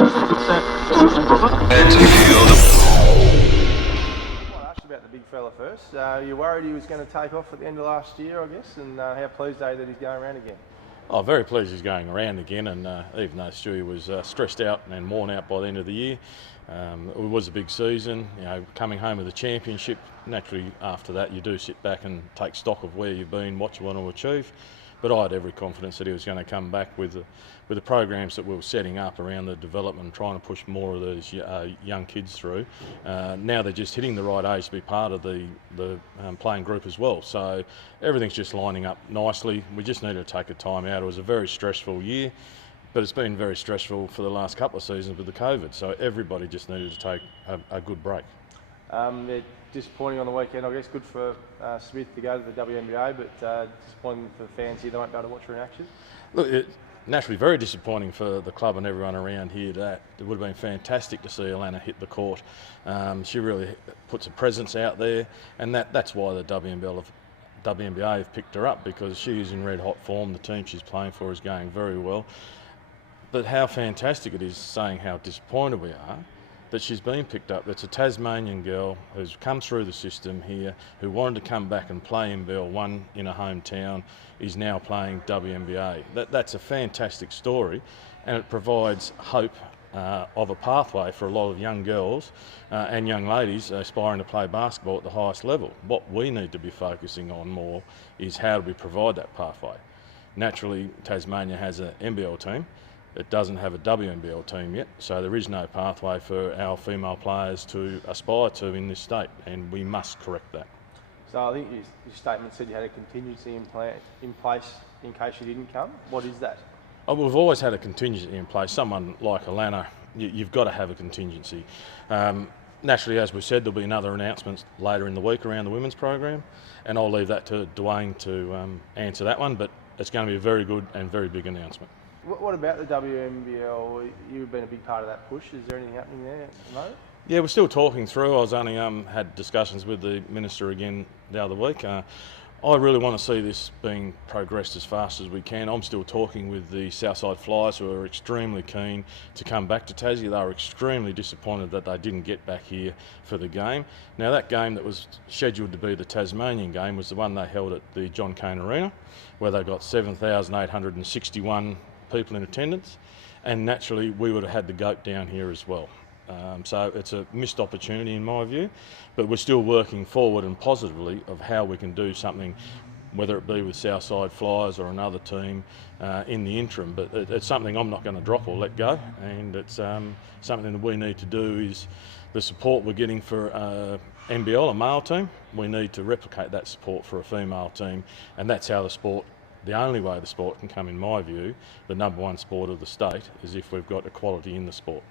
I asked you about the big fella first. You worried he was going to take off at the end of last year, I guess, and how pleased are you that he's going around again? Oh, very pleased he's going around again, and even though Stewie was stressed out and worn out by the end of the year, it was a big season. You know, coming home with a championship. Naturally, after that, you do sit back and take stock of where you've been, what you want to achieve. But I had every confidence that he was going to come back with the programs that we were setting up around the development and trying to push more of these young kids through. Now they're just hitting the right age to be part of the playing group as well. So everything's just lining up nicely. We just needed to take a time out. It was a very stressful year, but it's been very stressful for the last couple of seasons with the COVID. So everybody just needed to take a good break. They're disappointing on the weekend, I guess. Good for Smith to go to the WNBA, but disappointing for the fans here. They won't be able to watch her in action. Look, naturally very disappointing for the club and everyone around here. That it would have been fantastic to see Alanna hit the court. She really puts a presence out there, and that's why the WNBA have picked her up, because she is in red hot form. The team she's playing for is going very well. But how fantastic it is, saying how disappointed we are that she's been picked up. It's a Tasmanian girl who's come through the system here, who wanted to come back and play NBL 1 in her hometown, is now playing WNBA. That's a fantastic story, and it provides hope of a pathway for a lot of young girls and young ladies aspiring to play basketball at the highest level. What we need to be focusing on more is how do we provide that pathway. Naturally, Tasmania has an NBL team. It doesn't have a WNBL team yet, so there is no pathway for our female players to aspire to in this state, and we must correct that. So I think your statement said you had a contingency in place in case you didn't come. What is that? Oh, we've always had a contingency in place. Someone like Alanna, you've got to have a contingency. Naturally, as we said, there'll be another announcement later in the week around the women's program, and I'll leave that to Dwayne to answer that one, but it's going to be a very good and very big announcement. What about the WNBL? You've been a big part of that push. Is there anything happening there at the moment? Yeah, we're still talking through. I was only had discussions with the Minister again the other week. I really want to see this being progressed as fast as we can. I'm still talking with the Southside Flyers, who are extremely keen to come back to Tassie. They were extremely disappointed that they didn't get back here for the game. Now, that game that was scheduled to be the Tasmanian game was the one they held at the John Cain Arena, where they got 7,861 people in attendance, and naturally we would have had the goat down here as well. So it's a missed opportunity in my view, but we're still working forward and positively of how we can do something, whether it be with Southside Flyers or another team in the interim. But it's something I'm not going to drop or let go, and it's something that we need to do. Is the support we're getting for NBL, a male team, we need to replicate that support for a female team, and that's how the only way the sport can come, in my view, the number one sport of the state, is if we've got equality in the sport.